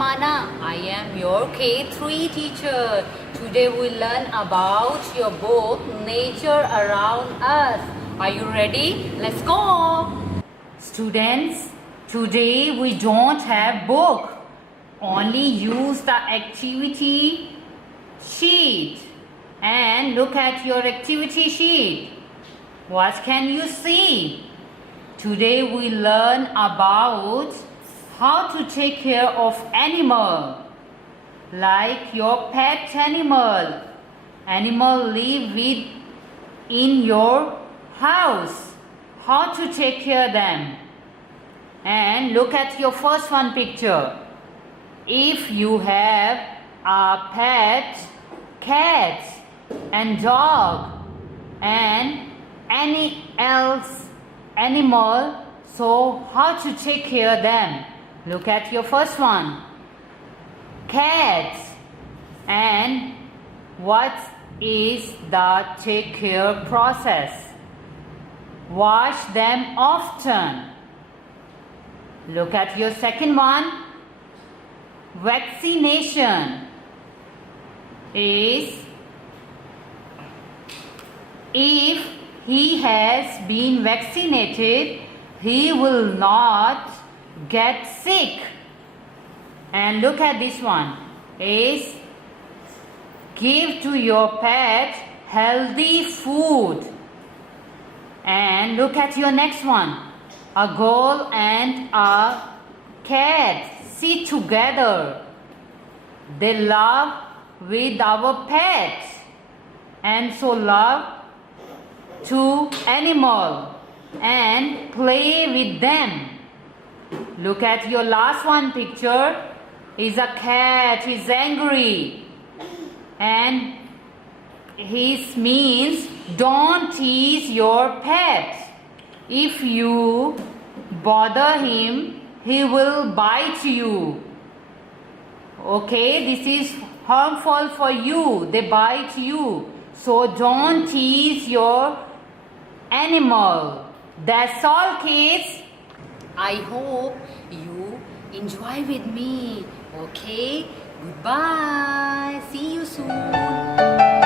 Mana. I am your K3 teacher. Today we learn about your book Nature Around Us. Are you ready? Let's go. Students, today we don't have book. Only use the activity sheet and look at your activity sheet. What can you see? Today we learn about how to take care of animal, like your pet animal. Animal live in your house. How to take care of them. And look at your first one picture. If you have a pet, cat and dog and any else animal, so how to take care of them? Look at your first one. Cat. And what is the take care process? Wash them often. Look at your second one. Vaccination is if he has been vaccinated, he will not get sick. And look at this one is give to your pet healthy food. And look at your next one. A girl and a cat sit together. They love with our pets and so love to animal and play with them. Look at your last one picture is a cat is angry and his means don't tease your pet. If you bother him, he will bite you. Okay, this is harmful for you. They bite you. So don't tease your animal. That's all, kids. I hope you enjoy with me. Okay, goodbye. See you soon.